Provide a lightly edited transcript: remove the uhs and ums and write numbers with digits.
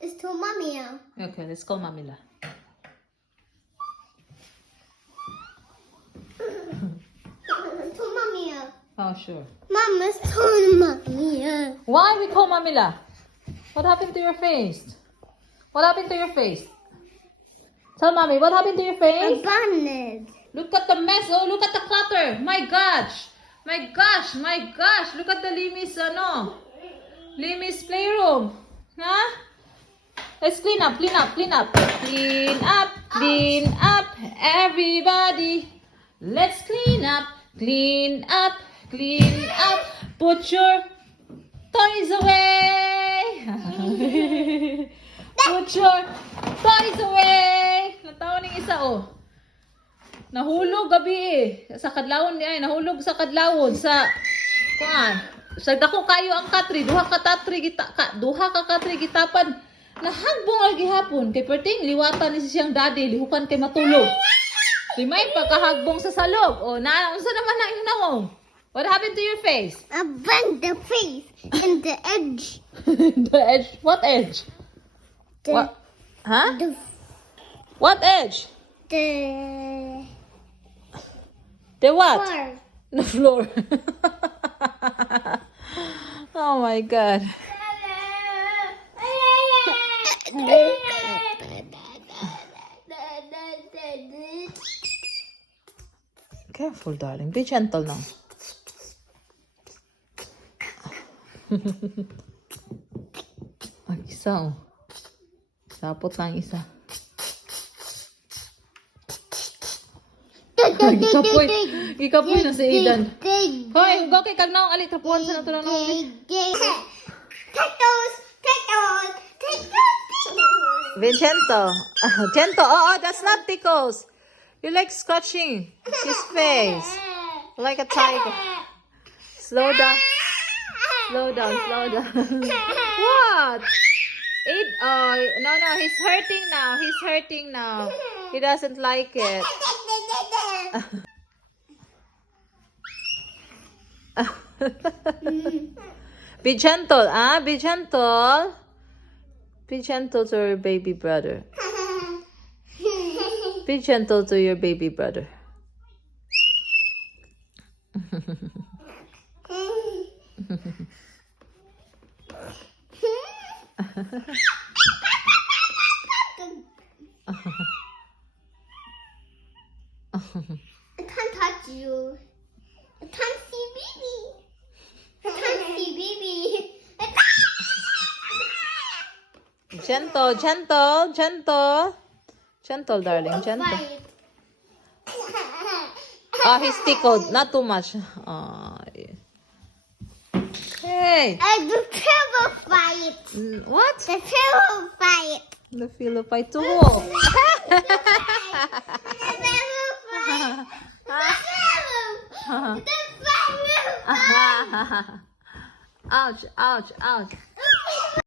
It's to mommy now. Okay, let's call Mamila. To mommy now. Oh, sure. Mama's to mommy now. Why we call Mamila? What happened to your face? What happened to your face? Tell mommy, what happened to your face? Abandoned. Look at the mess. Oh, look at the clutter. My gosh. My gosh. My gosh. Look at the Limmy's, Limmy's playroom. Huh? Let's clean up, clean up, clean up. Clean up, everybody. Let's clean up, clean up, clean up. Put your toys away. Put your toys away. Natawa ng isa, oh. Nahulog gabi eh. Sa kadlawon niya, nahulog sa kadlawon. Sa, kuan. Sa dako kayo ang katri. Duha ka katri gitapan. Nahagbong lagi hapon. Kay perting liwatan ni siyang daddy. Lihukan kay matulog. May pagkahagbong sa salog. O, unsa naman na yung nawong? What happened to your face? I bent the face and the edge. The edge? What edge? The, What? Huh? The, What edge? the The what? floor. The floor. Oh my God. Careful, darling. Be gentle now. Ang isa, oh. Sapot lang isa. Gikapoy na si Aidan. Hoy, go kay kagnaong ali tapuan sa nato na Vincento. Gento. Oh, that's not tickles. You like scratching his face. Like a tiger. Slow down. Slow down, slow down. What? No, he's hurting now. He's hurting now. He doesn't like it. Be gentle, Be gentle. Be gentle to your baby brother. Be gentle to your baby brother. I can't touch you. I can't see baby. I can't see baby. Gentle, gentle, gentle. Gentle, darling, gentle. Fight. Oh, he's tickled. Not too much. Oh, yeah. Hey. The pillow fight. What? The pillow fight. The pillow fight to who? The pillow fight. The pillow fight. Ouch, ouch, ouch.